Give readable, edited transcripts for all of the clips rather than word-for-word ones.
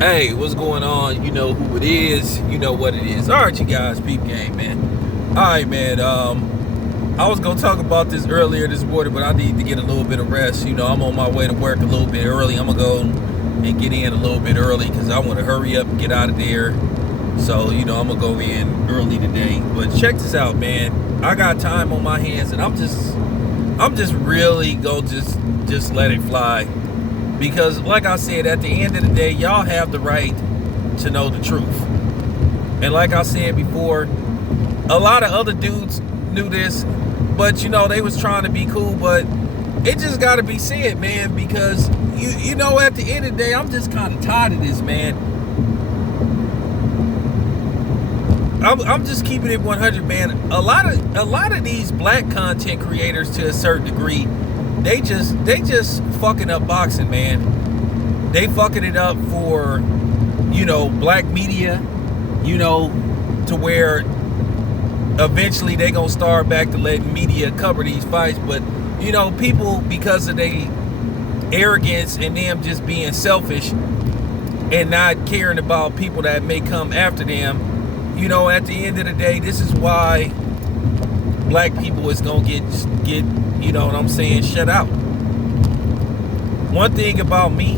Hey, what's going on? You know who it is. You know what it is. All right, you guys, peep game, man. All right, man. I was gonna talk about this earlier this morning, but I need to get a little bit of rest. You know, I'm on my way to work a little bit early. I'm gonna go and get in a little bit early because I want to hurry up and get out of there. So, you know, I'm gonna go in early today. But check this out, man. I got time on my hands, and I'm just really gonna just let it fly. Because, like I said, at the end of the day, y'all have the right to know the truth. And like I said before, a lot of other dudes knew this, but, you know, they was trying to be cool, but it just got to be said, man, because, you know, at the end of the day, I'm just kind of tired of this, man. I'm just keeping it 100, man. A lot of these black content creators, to a certain degree, they just fucking up boxing, man. They fucking it up for, you know, black media, you know, to where eventually they gonna start back to letting media cover these fights. But, you know, people, because of their arrogance and them just being selfish and not caring about people that may come after them, you know, at the end of the day, this is why black people is gonna get you know what I'm saying, shut out. One thing about me,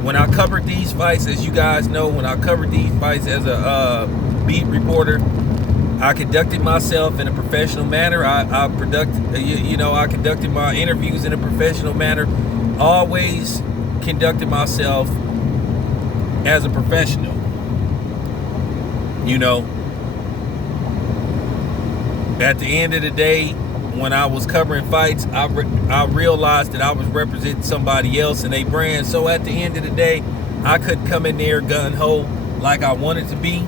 when I covered these fights, as you guys know, when I covered these fights as a beat reporter, I conducted myself in a professional manner. I conducted my interviews in a professional manner. Always conducted myself as a professional. You know, at the end of the day, when I was covering fights, I realized that I was representing somebody else and a brand. So at the end of the day, I couldn't come in there gun-ho like I wanted to be,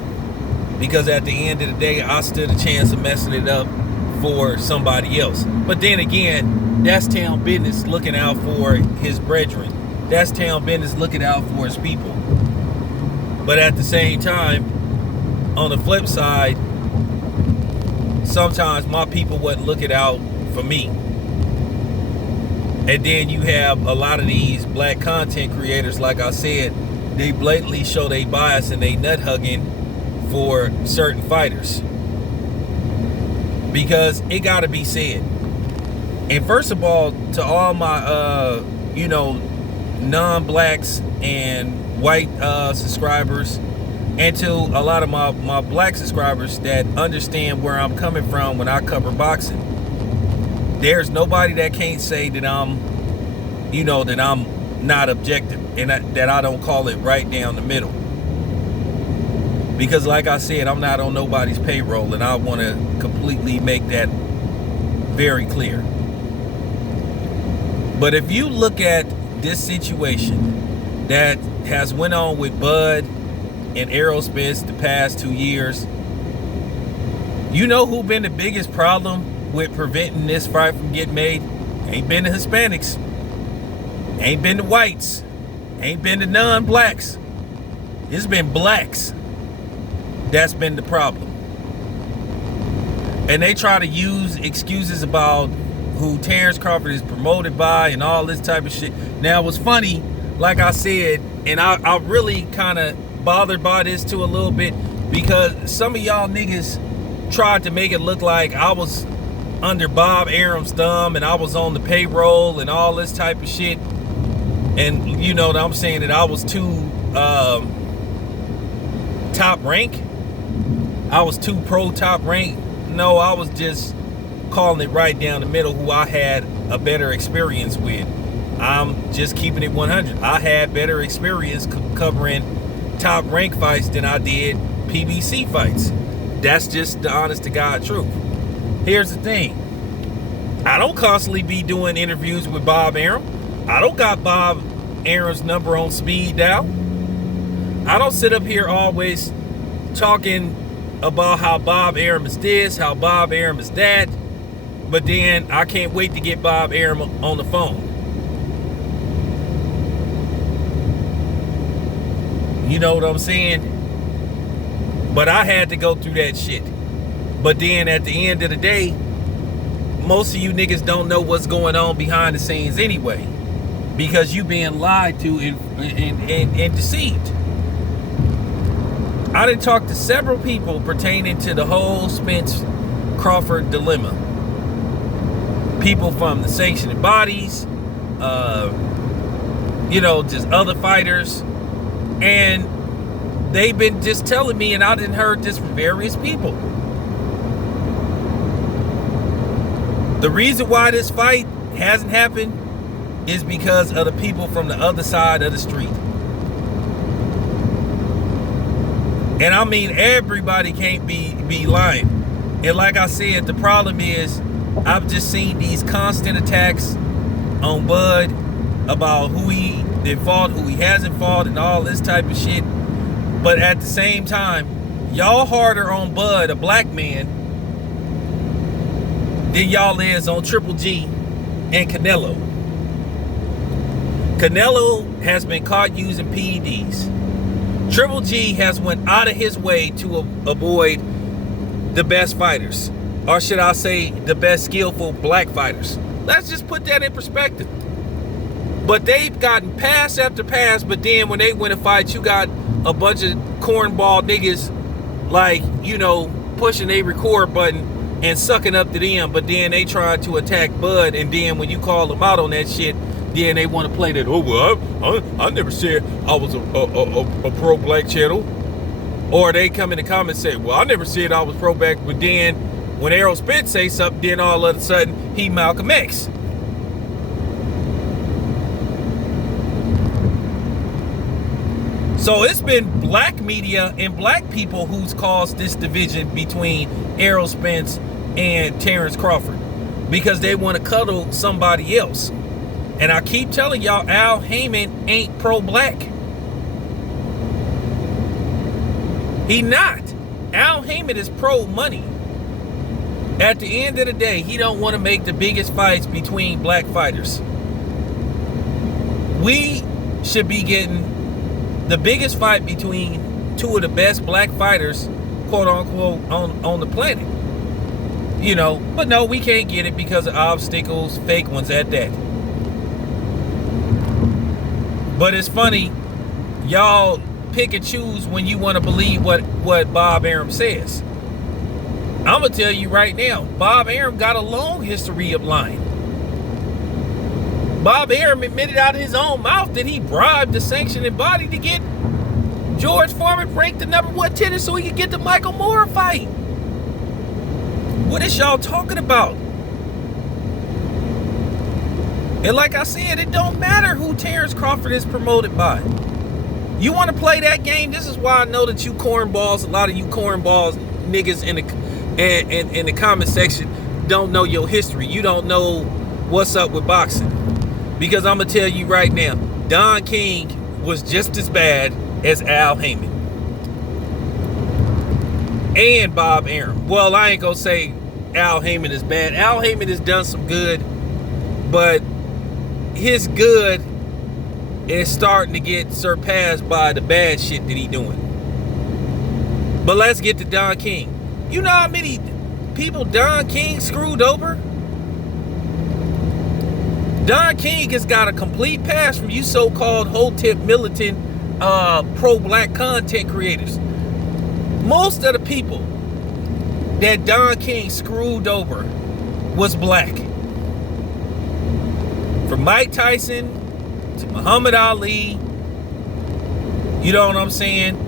because at the end of the day, I stood a chance of messing it up for somebody else. But then again, that's town business looking out for his brethren. That's town business looking out for his people. But at the same time, on the flip side, sometimes my people wasn't looking out for me. And then you have a lot of these black content creators, like I said, they blatantly show they bias and they nut hugging for certain fighters. Because it gotta be said. And first of all, to all my you know, non-blacks and white subscribers, and to a lot of my black subscribers that understand where I'm coming from when I cover boxing, there's nobody that can't say that I'm not objective and that I don't call it right down the middle. Because like I said, I'm not on nobody's payroll, and I want to completely make that very clear. But if you look at this situation that has went on with Bud and Aerospace the past 2 years, you know who been the biggest problem with preventing this fight from getting made? Ain't been the Hispanics, ain't been the whites, ain't been the non-blacks. It's been blacks that's been the problem. And they try to use excuses about who Terrence Crawford is promoted by and all this type of shit. Now, what's funny, like I said, and I really kind of bothered by this too a little bit, because some of y'all niggas tried to make it look like I was under Bob Arum's thumb and I was on the payroll and all this type of shit. And you know what I'm saying, that I was too top rank. I was too pro top rank. No, I was just calling it right down the middle who I had a better experience with. I'm just keeping it 100. I had better experience covering top rank fights than I did PBC fights. That's just the honest to God truth. Here's the thing. I don't constantly be doing interviews with Bob Arum. I don't got Bob Arum's number on speed dial. I don't sit up here always talking about how Bob Arum is this, how Bob Arum is that, but then I can't wait to get Bob Arum on the phone. You know what I'm saying? But I had to go through that shit. But then at the end of the day, most of you niggas don't know what's going on behind the scenes anyway. because you being lied to and deceived. I done talked to several people pertaining to the whole Spence-Crawford dilemma. People from the sanctioning bodies, just other fighters, and they've been just telling me, and I done heard this from various people. The reason why this fight hasn't happened is because of the people from the other side of the street. And I mean, everybody can't be lying. And like I said, the problem is I've just seen these constant attacks on Bud about who he did fought, who he hasn't fought, and all this type of shit. But at the same time, y'all harder on Bud, a black man, than y'all is on Triple G and Canelo. Canelo has been caught using PEDs. Triple G has went out of his way to avoid the best fighters, or should I say the best skillful black fighters. Let's just put that in perspective. But they've gotten pass after pass, but then when they win a fight, you got a bunch of cornball niggas like, pushing a record button and sucking up to them, but then they try to attack Bud, and then when you call them out on that shit, then they want to play that, oh, well, I never said I was a pro-black channel. Or they come in the comments and say, well, I never said I was pro-black, but then when Errol Spence say something, then all of a sudden, he Malcolm X. So it's been black media and black people who's caused this division between Errol Spence and Terrence Crawford, because they want to cuddle somebody else. And I keep telling y'all, Al Heyman ain't pro-black. He not. Al Heyman is pro-money. At the end of the day, he don't want to make the biggest fights between black fighters. We should be getting the biggest fight between two of the best black fighters, quote unquote, on the planet. But no, we can't get it because of obstacles, fake ones at that. But it's funny, y'all pick and choose when you want to believe what Bob Arum says. I'm going to tell you right now, Bob Arum got a long history of lying. Bob Arum admitted out of his own mouth that he bribed the sanctioning body to get George Foreman ranked the number 1 tennis so he could get the Michael Moore fight. What is y'all talking about? And like I said, it don't matter who Terrence Crawford is promoted by. You want to play that game? This is why I know that you cornballs, a lot of you cornballs niggas in the comment section don't know your history. You don't know what's up with boxing. Because I'm going to tell you right now, Don King was just as bad as Al Heyman. And Bob Arum. Well, I ain't going to say Al Heyman is bad. Al Heyman has done some good, but his good is starting to get surpassed by the bad shit that he doing. But let's get to Don King. You know how many people Don King screwed over? Don King has got a complete pass from you so-called whole-tip militant pro-black content creators. Most of the people that Don King screwed over was black. From Mike Tyson to Muhammad Ali, you know what I'm saying?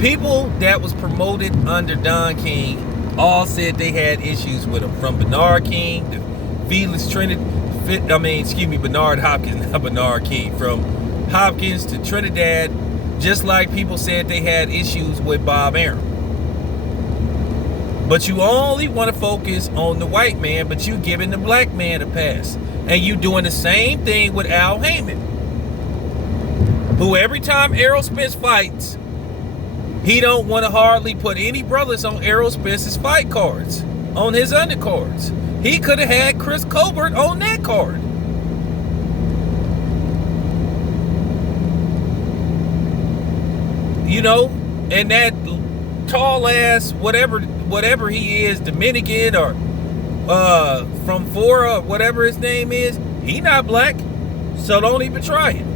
People that was promoted under Don King all said they had issues with him. From Bernard King to Felix Bernard Hopkins, not Bernard King. From Hopkins to Trinidad, just like people said they had issues with Bob Arum. But you only want to focus on the white man, but you giving the black man a pass. And you doing the same thing with Al Heyman, who every time Errol Spence fights, he don't want to hardly put any brothers on Errol Spence's fight cards, on his undercards. He could have had Chris Colbert on that card. And that tall ass, whatever he is, Dominican or from Fora, whatever his name is, he not black. So don't even try it.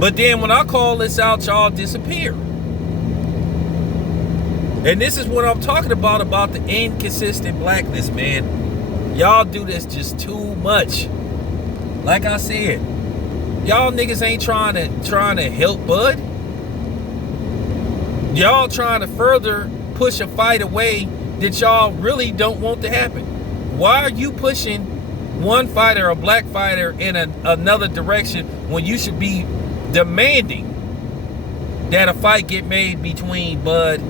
But then when I call this out, y'all disappear. And this is what I'm talking about the inconsistent blackness, man. Y'all do this just too much. Like I said, y'all niggas ain't trying to help Bud. Y'all trying to further push a fight away that y'all really don't want to happen. Why are you pushing one fighter, a black fighter, in another direction when you should be demanding that a fight get made between Bud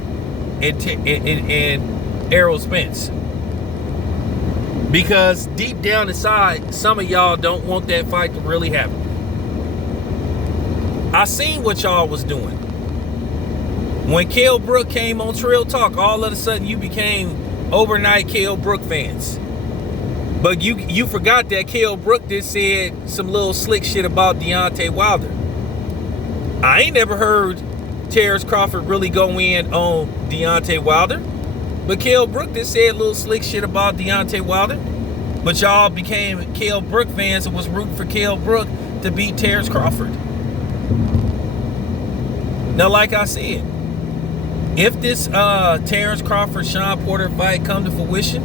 and Errol Spence? Because deep down inside, some of y'all don't want that fight to really happen. I seen what y'all was doing. When Kell Brook came on Trill Talk, all of a sudden you became overnight Kell Brook fans. But you forgot that Kell Brook just said some little slick shit about Deontay Wilder. I ain't never heard Terrence Crawford really go in on Deontay Wilder. But Kell Brook just said little slick shit about Deontay Wilder. But y'all became Kell Brook fans and was rooting for Kell Brook to beat Terrence Crawford. Now, like I said, if this Terrence Crawford Sean Porter fight come to fruition,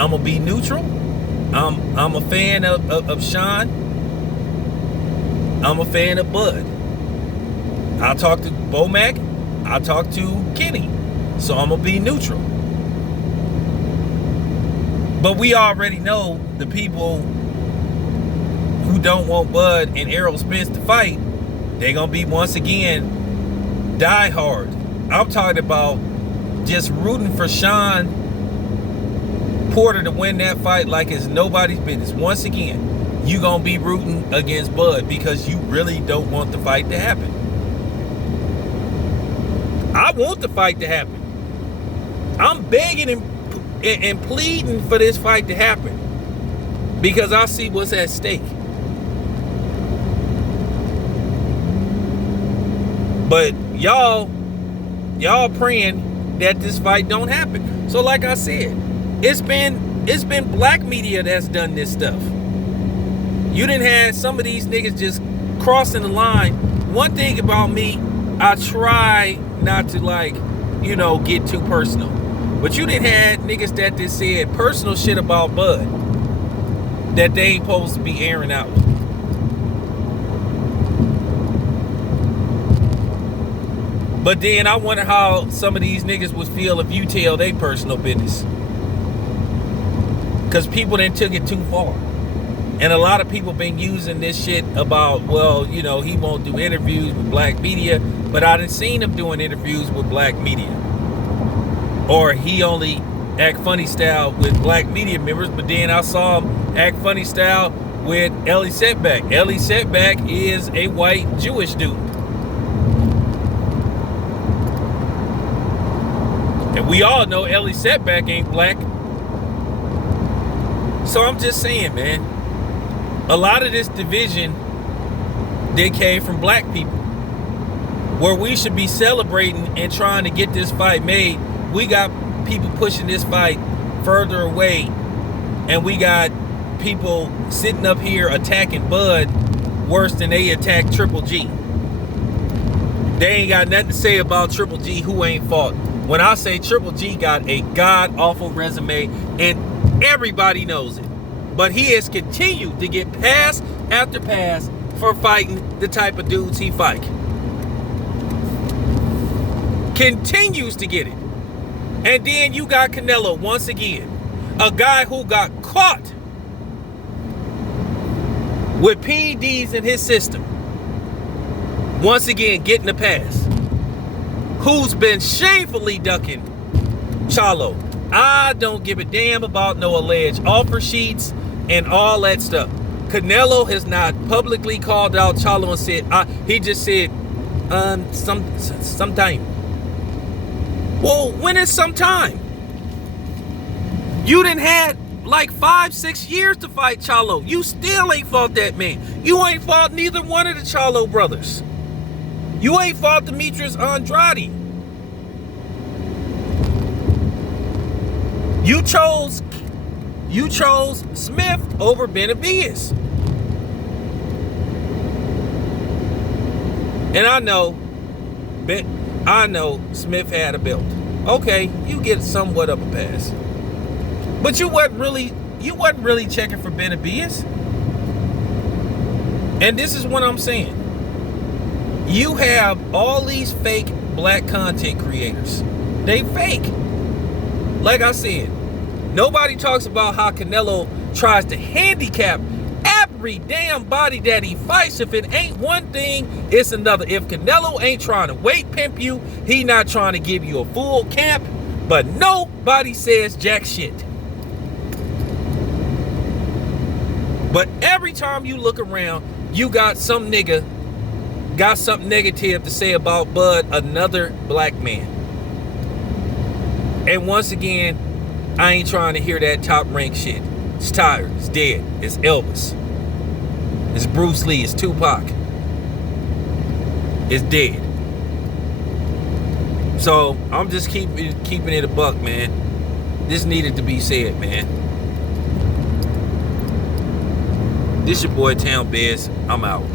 I'm gonna be neutral. I'm a fan of Sean. I'm a fan of Bud. I talk to Bomac. I talk to Kenny. So I'm gonna be neutral. But we already know the people who don't want Bud and Errol Spence to fight, they're gonna be once again die hard. I'm talking about just rooting for Sean Porter to win that fight like it's nobody's business. Once again, you gonna be rooting against Bud because you really don't want the fight to happen. I want the fight to happen. I'm begging and pleading for this fight to happen because I see what's at stake. But y'all praying that this fight don't happen. So like I said, it's been black media that's done this stuff. You didn't have some of these niggas just crossing the line. One thing about me, I try not to get too personal. But you didn't have niggas that just said personal shit about Bud that they ain't supposed to be airing out. But then I wonder how some of these niggas would feel if you tell their personal business. Because people then took it too far. And a lot of people been using this shit about, he won't do interviews with black media. But I done seen him doing interviews with black media. Or he only act funny style with black media members. But then I saw him act funny style with Ellie Setback. Ellie Setback is a white Jewish dude. And we all know Ellie Setback ain't black. So I'm just saying, man, a lot of this division, they came from black people. Where we should be celebrating and trying to get this fight made, we got people pushing this fight further away. And we got people sitting up here attacking Bud worse than they attacked Triple G. They ain't got nothing to say about Triple G who ain't fought. When I say Triple G got a god-awful resume, and everybody knows it. But he has continued to get pass after pass for fighting the type of dudes he fight. Continues to get it. And then you got Canelo once again. A guy who got caught with PEDs in his system. Once again getting a pass. Who's been shamefully ducking Charlo. I don't give a damn about no alleged offer sheets and all that stuff. Canelo has not publicly called out Charlo and said, he just said, sometime. Well, when is sometime? You done had like 5-6 years to fight Charlo. You still ain't fought that man. You ain't fought neither one of the Charlo brothers. You ain't fought Demetrius Andrade. You chose You chose Smith over Benavides. And I know Smith had a belt. Okay, you get somewhat of a pass. But you wasn't really checking for Benavides. And this is what I'm saying. You have all these fake black content creators. They fake. Like I said, nobody talks about how Canelo tries to handicap every damn body that he fights. If it ain't one thing, it's another. If Canelo ain't trying to weight pimp you, he not trying to give you a full camp. But nobody says jack shit. But every time you look around, you got some nigga got something negative to say about Bud, another black man. And once again, I ain't trying to hear that top rank shit. It's tired. It's dead. It's Elvis. It's Bruce Lee. It's Tupac. It's dead. So I'm just keeping it a buck, man. This needed to be said, man. This your boy Town Biz. I'm out.